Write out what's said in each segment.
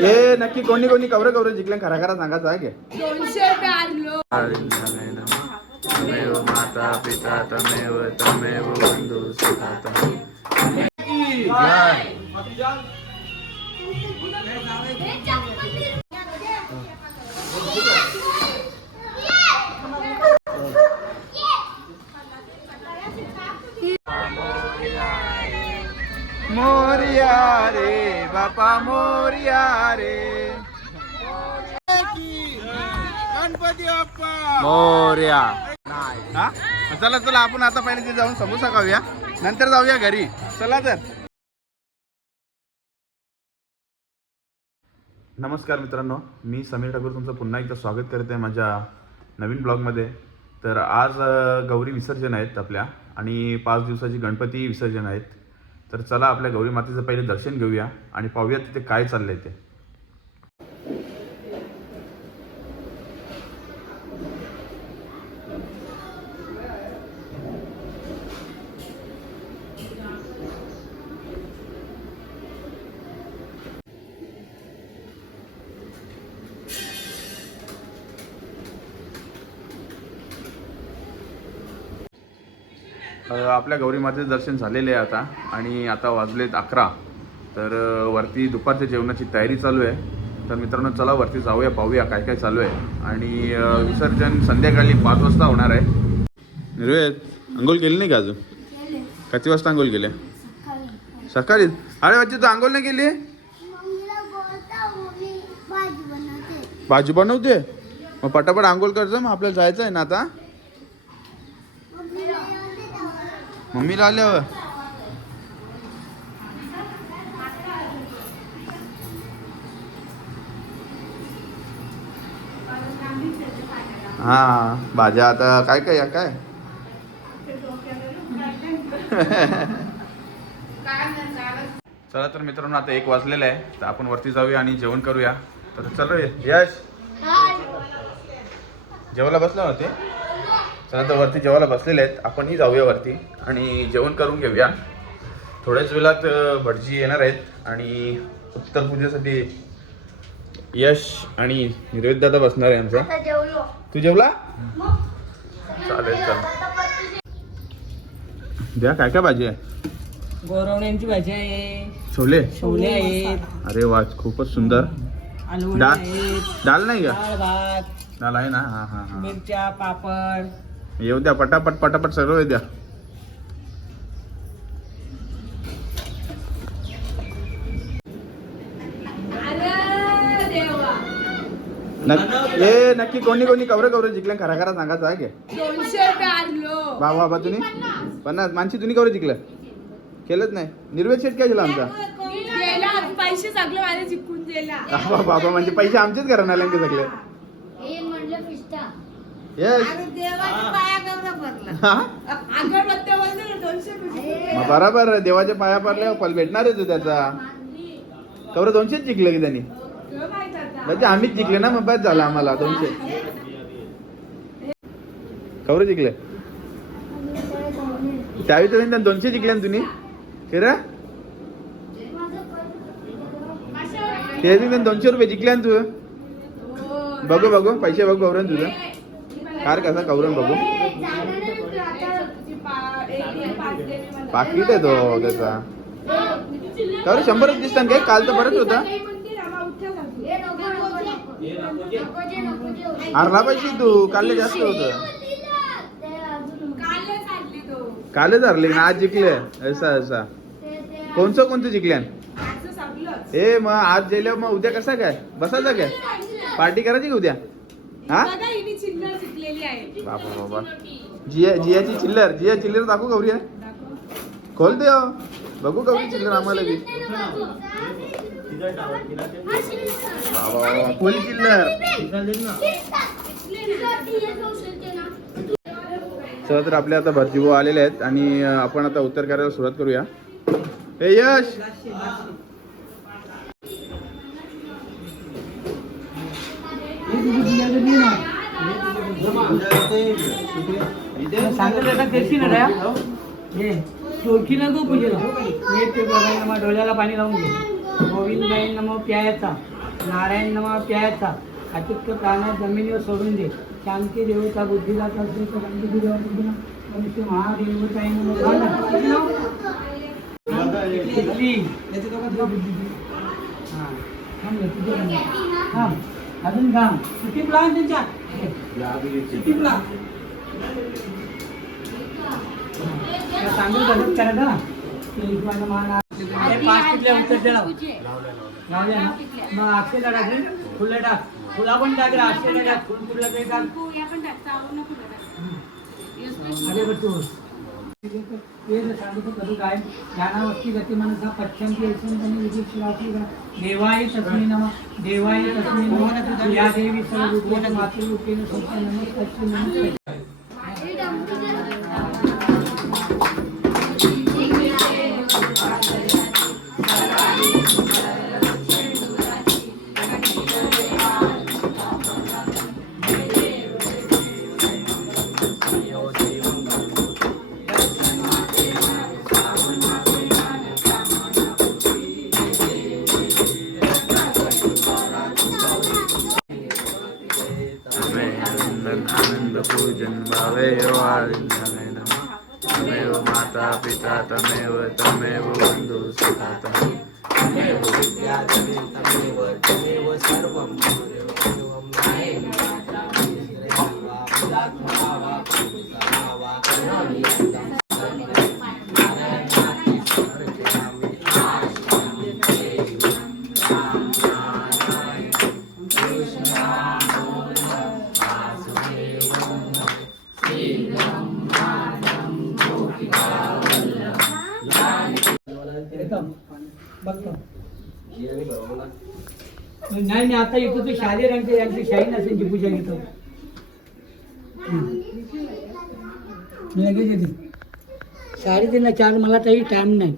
हे नक्की कोणी कोणी कवर कवर जिंकले खरा खरा सांगायचं आहे की 200 रुपये आणलो. तमेव माता पिता तमेव तमेव बंधु सखा मोरिया रे बापा मोरिया रे गणपती बाप्पा मोरिया. हा चला चला आपण आता पहिले ते जाऊन समोसा खाऊया नंतर जाऊया घरी. चला तर. नमस्कार मित्रांनो, मी समीर ठाकूर तुमचं पुन्हा एकदा स्वागत करते माझ्या नवीन ब्लॉगमध्ये. तर आज गौरी विसर्जन आहेत आपल्या आणि 5 दिवसाची गणपती विसर्जन आहेत. तर चला आपल्या गौरी मातेचं पहिले दर्शन घेऊया आणि पाहूया तिथे काय चाललंय ते. आपल्या गौरी मातेचं दर्शन झालेलं आहे आता आणि आता वाजलेत 11. तर वरती दुपारच्या जेवणाची तयारी चालू आहे. तर मित्रांनो चला वरती जाऊया पाहूया काय काय चालू आहे. आणि विसर्जन संध्याकाळी 5 वाजता होणार आहे. निर्वेद आंघोळ केली नाही का अजून? किती वाजता आंघोळ केली? सकाळी. अरे बच्चे तू आंघोळ नाही केली? भाजी बनवते मग पटापट आंघोळ करतो. मग आपल्याला जायचं आहे ना आता. मम्मीला आल्यावर हा भाज्या आता काय काय काय चला तर मित्रांनो आता 1 वाजलेला आहे. तर आपण वरती जाऊया आणि जेवण करूया. तर चल रे यश, जेवायला बसला होते. चला तर वरती जेवायला बसलेले आहेत. आपणही जाऊया वरती आणि जेवण करून घेऊया. थोड्याच वेळात भटजी येणार आहेत आणि उत्तर पूजेसाठी यश आणि निर्वेद दादा बसणार आहे आमचा. तू जेवला? चालेल चल. द्या काय काय भाजी आहे? गोरवण्यांची भाजी आहे, छोले छोले आहेत. अरे वा खूपच सुंदर. आलू डाळ आहेत, डाळ नाही का? डाळ भात, डाळ आहे ना. हा हा हा मिरच्या, पापड. येऊ द्या पटापट पटापट सगळं येऊ द्या. नक्की कोणी कोणी कवर कवर जिंकले खरा खरा सांगायचं आहे की 200 रुपये आणलो. बाबा तुम्ही 50 मानसी तुम्ही कवर जिंकलं? केलंच नाही. निर्वेद शेट काय झाला आमचा? गेला पैसे सगळे माझे जिंकून गेला. बाबा म्हणजे पैसे आमचेच करा ना सगळे. येस बरोबर. देवाच्या पाया पडल्यावर फल भेटणारच आहे त्याचा. कवर 200 जिंकलं की त्यांनी. म्हणजे आम्हीच जिंकले ना मग बस झालं आम्हाला 200. कवर जिंकले त्यावेळी तर 200 जिंकले ना तुम्ही. खरं ते 200 रुपये जिंकले ना तू. बघू बघू पैसे बघू कवरण तुझं कार कसा कवरण बघू. पाकिट आहे तो त्याचा. कवर 100च दिसतात काय? काल तर बरंच होता. हरला पैसे तू. काल जास्त होत. कालच हरले ना आज जिंकले. ऐसा ऐसा कोणतं जिंकल्या? हे मग आज गेल्या मग उद्या कसा काय बसायचा काय? पार्टी करायची का उद्या? हा बाबा बाबा जियाची चिल्लर. जिया चिल्लर दाखवू गौरी आहे. खोल दे बघू गौरी चिल्लर आम्हाला बी. बाबा फुल चिल्लर. चला तर आपले आता भटजीभाऊ आलेले आहेत आणि आपण आता उत्तर करायला सुरुवात करूया. हे यश नको पूजेला. डोळ्याला पाणी लावून घे. गोविंदाय नमः प्यायचा, नारायण नमः प्यायचा, अतिक्त प्राण जमिनीवर सोडून दे, शांती देवता बुद्धीला करते तर महादेवताय नमः. किती? हां, थांब, अजून थांब. किती प्लान त्यांच्या किती प्लान तांदूळ तसंच करायचं ना. हे 5 किटल्या उत्तर द्या लावल्या ना. मग अक्षयला टाकले फुलं टाक, फुला पण टाक रे, अक्षयला टाक, फुल फुलं काही टाक. अरे बटू सांगतो कधी काय ज्ञानावस्ती गती मनसा पश्चंती यशंतनी विधिक्षराती देवाय तस्मै नमः, देवाय तस्मै नमः, या देवी सर्वभूतेषु मातृरूपेण संस्था नमस्ते नमस्ते. आनंद पूजन भावेव तमेव माता पिता तमेव तमेव बंधु सखा तमेव तमेव सर्वं बघतो नाही मी आता येतो तो शालेय रंग यांची शाही नसेल पूजा घेतो. लगेच येते 3:30 4 मला तरी टाइम नाही,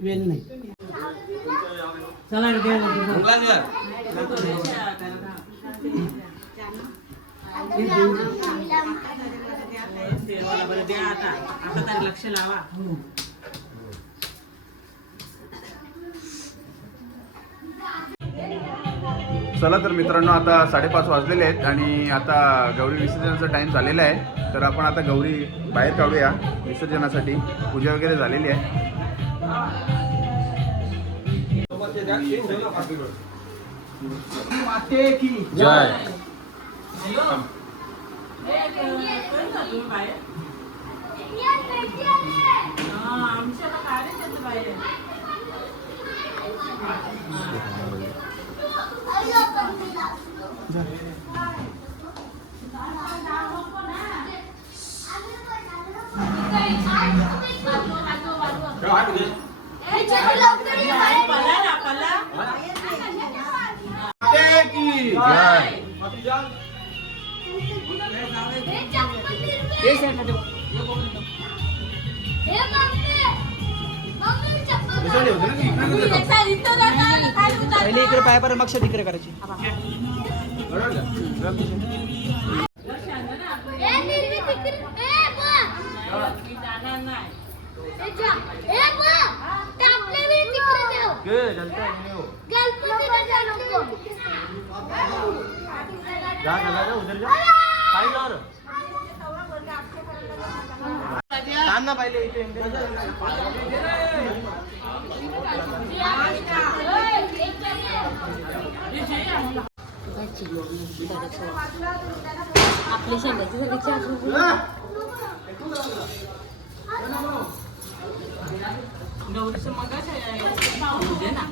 वेळ नाही. चला लक्ष लावा. चला तर मित्रांनो, आता 5:30 वाजलेले आहेत आणि आता गौरी विसर्जनाचा टाईम झालेला आहे. तर आपण आता गौरी बाहेर काढूया विसर्जनासाठी. पूजा वगैरे झालेली आहे. माते की जय. पहिले इकडे पाय पर मग तिकडे करायची. आपली शेंगाची झाली गौरीचं मग पूजे ना.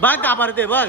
बघ का पडते बघ.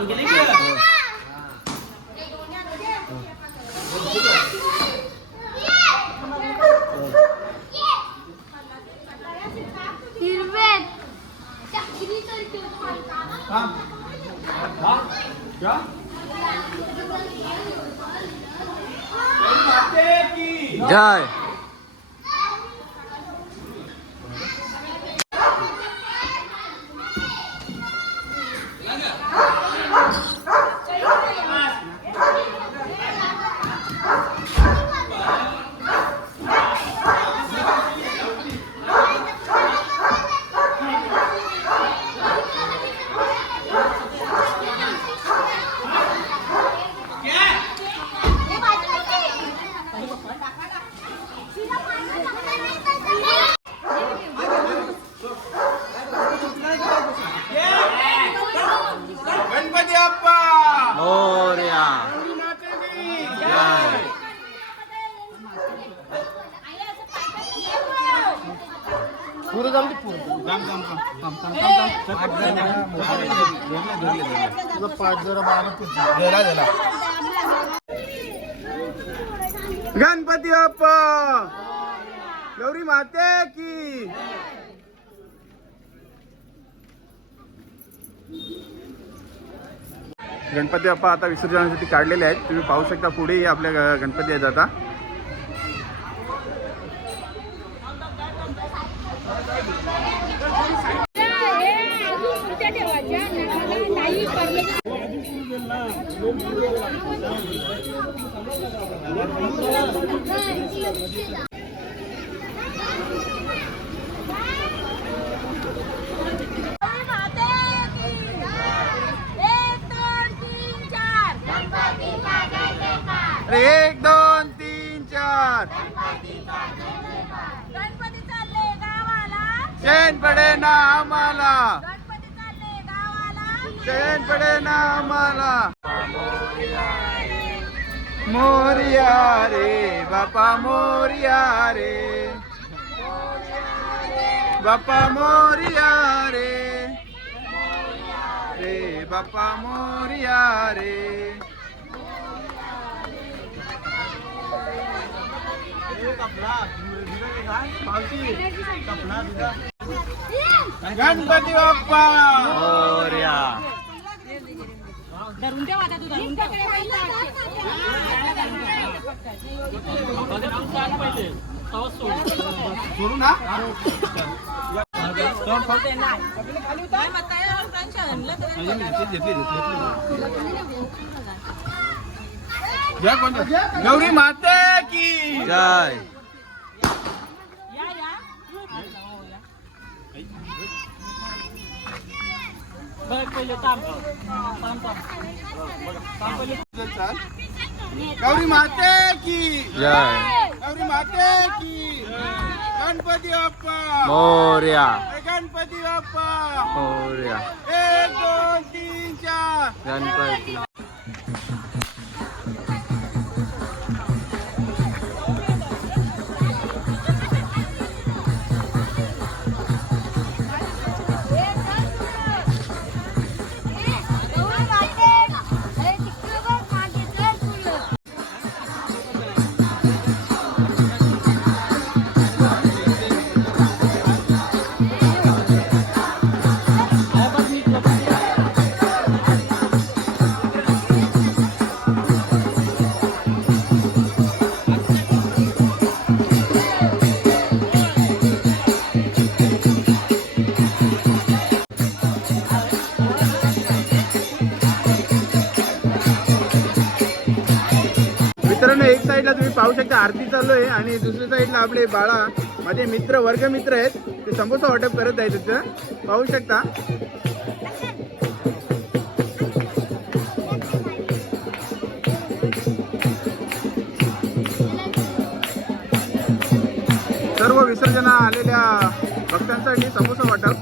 चालू केले की जय गणपती बाप्पा मोरया जय गणपती बाप्पा गौरी माते की गणपती बाप्पा आता विसर्जनासाठी काढलेले आहेत. तुम्ही पाहू शकता पुढेही आपल्या गणपती आहेत आता. अरे 1 2 3 4 गणपती चालले गावाला, चैन पडे ना आम्हाला, गणपती चालले गावाला, चैन पडे ना आम्हाला. मोरिया रे बापा मोरिया रे, बापा मोरिया रे, रे बापा मोरिया रे. गणपती बाप्पा मोरया धरून ठेव आता, तू धरून ठेव. सोडू ना. गौरी माते की जय गौरी माते की जय गौरी माते की. गणपती बाप्पा मोरया गणपती बाप्पा मोरया 1 2 3 4. गणपती मित्रांनो, एक साईडला तुम्ही पाहू शकता आरती चालू आहे आणि दुसऱ्या साईडला आपले बाळा माझे मित्र वर्गमित्र आहेत, ते समोसा वाटप करत आहेत. तिथं पाहू शकता. सर्व विसर्जना आलेल्या भक्तांसाठी समोसा वाटप.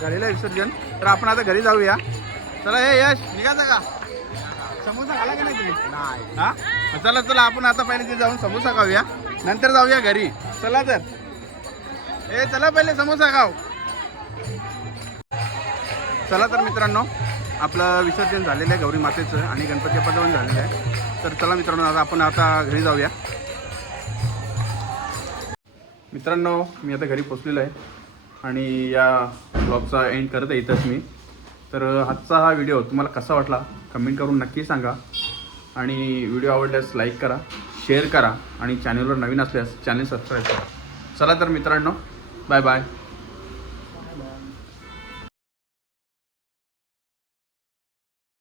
झालेलं आहे विसर्जन. तर आपण आता घरी जाऊया. चला हे यश निघायचं का? समोसा खाला की नाही तुम्ही? नाही. हा चला चला आपण आता पहिले तिथे जाऊन समोसा खाऊया, नंतर जाऊया घरी. चला तर ए चला पहिले समोसा खाऊ. चला तर मित्रांनो आपलं विसर्जन झालेलं आहे गौरी मातेचं आणि गणपती बाप्पाचं पण झालेलं आहे. तर चला मित्रांनो आता आपण घरी जाऊया. मित्रांनो मी आता घरी पोचलेलो आहे आणि या ब्लॉगचा एंड करत आहे इथंच मी. तर आजचा हा व्हिडिओ तुम्हाला कसा वाटला कमेंट करून नक्की सांगा आणि व्हिडिओ आवडल्यास लाईक करा, शेअर करा आणि चॅनलवर नवीन असल्यास चॅनल सबस्क्राईब करा. चला तर मित्रांनो बाय बाय.